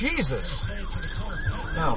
Jesus! No.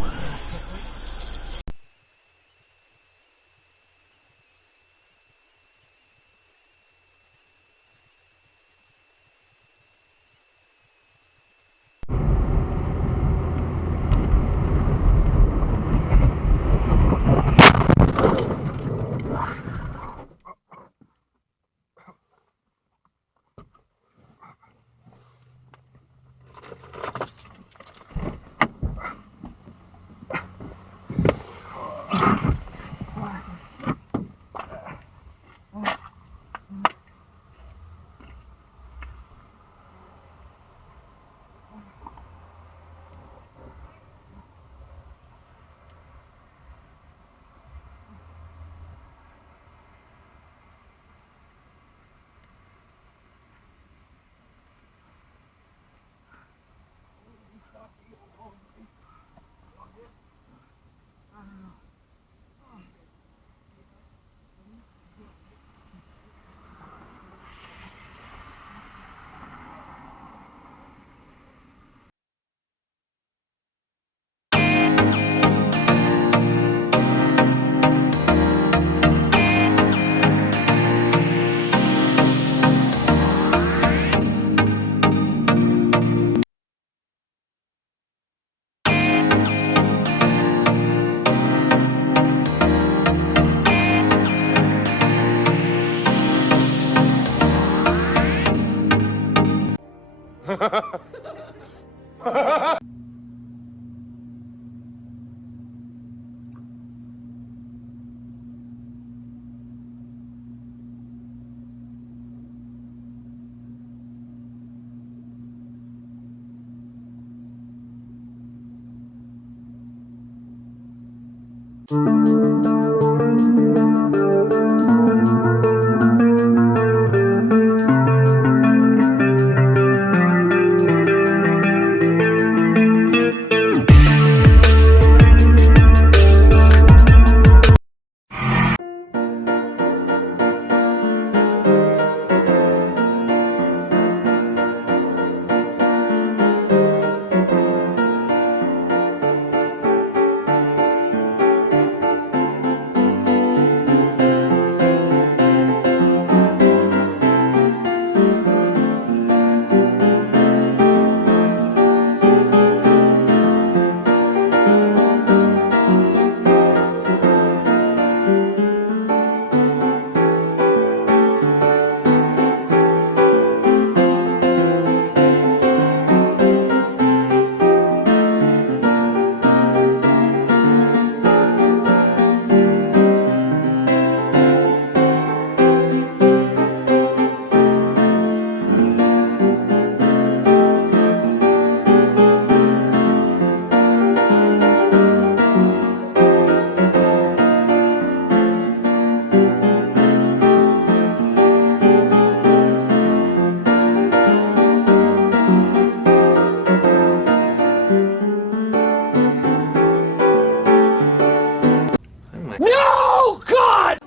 No, God!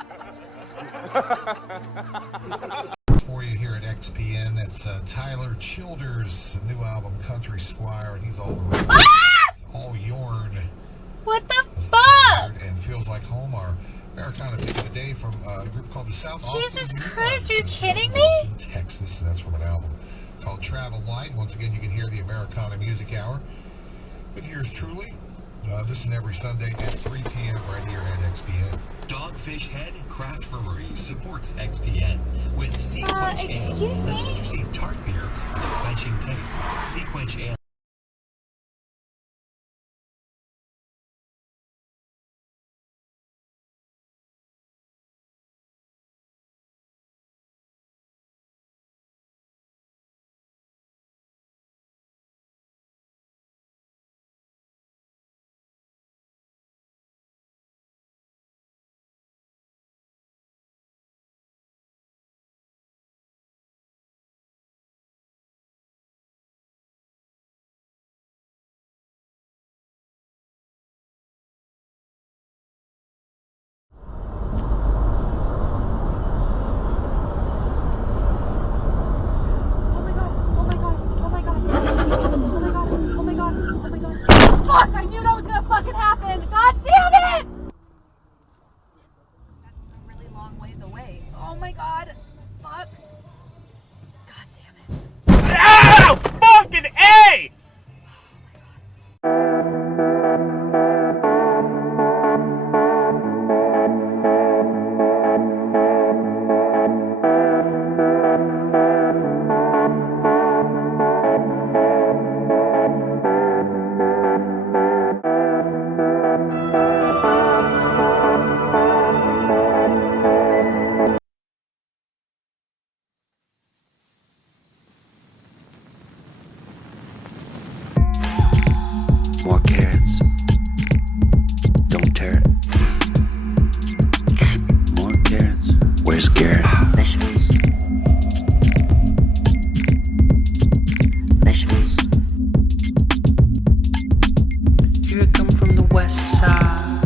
For you here at XPN, it's Tyler Childers' new album, Country Squire, and he's all all Yorn. What the fuck? And Feels Like Home, our Americana pick of the day from a group called the South Jesus Austin Christ, are you kidding me? Texas, and that's from an album called Travel Light. Once again, you can hear the Americana Music Hour with yours truly. This is every Sunday at 3 p.m. right here at XPN. Dogfish Head Craft Brewery supports XPN with Sea Quench Ale, excuse a me? citrusy tart beer with a quenching taste. Sea Quench Ale. you're scared. Here I come from the west side,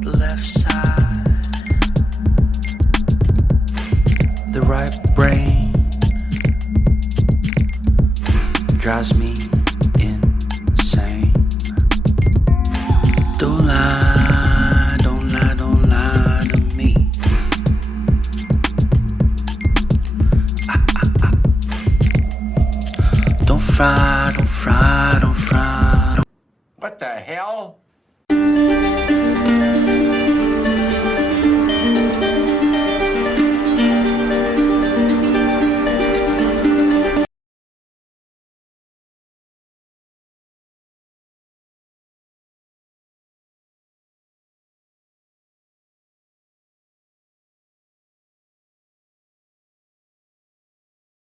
the left side, the right brain drives me insane. Don't lie.